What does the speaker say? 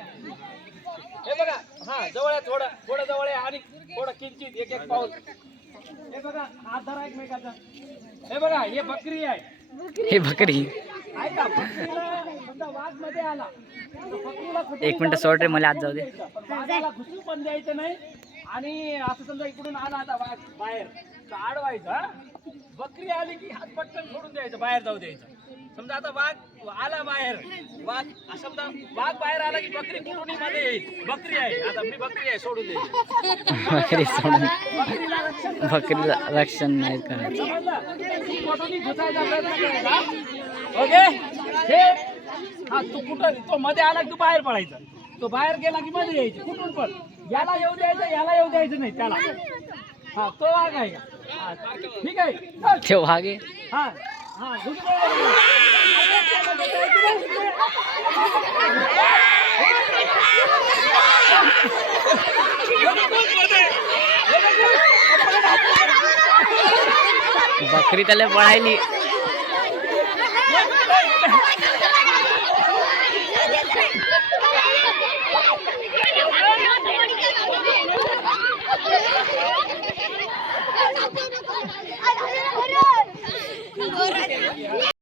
हे बघा हा जवळ आहे थोडं थोडं जवळ आहे आणि थोडं किंचित एक एक पाऊल हे बघा हात धरा एकमेकाचा हे बघा हे बकरी आहे हे बकरी ऐका बकरीला समजा वाघ मध्ये आला बकरीला एक मिनिट सॉरी मला आज जाऊ दे वाघाला घुसू पण द्यायचं नाही आणि असं समजा इकडून आला आता वाघ बाहेर तर आडवायचा बकरी आली की हात पटकन सोडून द्यायचं बाहेर जाऊ द्यायचं समजा आता वाघ आला बाहेर वाघ समजा वाघ बाहेर आला की बकरी कुठूनही मध्ये येईल बकरी आहे आता मी बकरी आहे सोडून द्यायची बकरी सोडून बकरीला रक्षण करायचं. बकरीला रक्षण नाही करायचं समजलं? कुठूनही घुसायचा प्रयत्न करायचा ओके हे हा तू कुठं तो मध्ये आला की तू बाहेर पडायचा तो बाहेर गेला की मध्ये यायचं कुठून पण याला येऊ द्यायचं याला येऊ द्यायचं नाही त्याला हा तो वाघ आहे का हा, ठीक आहे चल. ते वाघे हा हा बकरी त्याला पळायली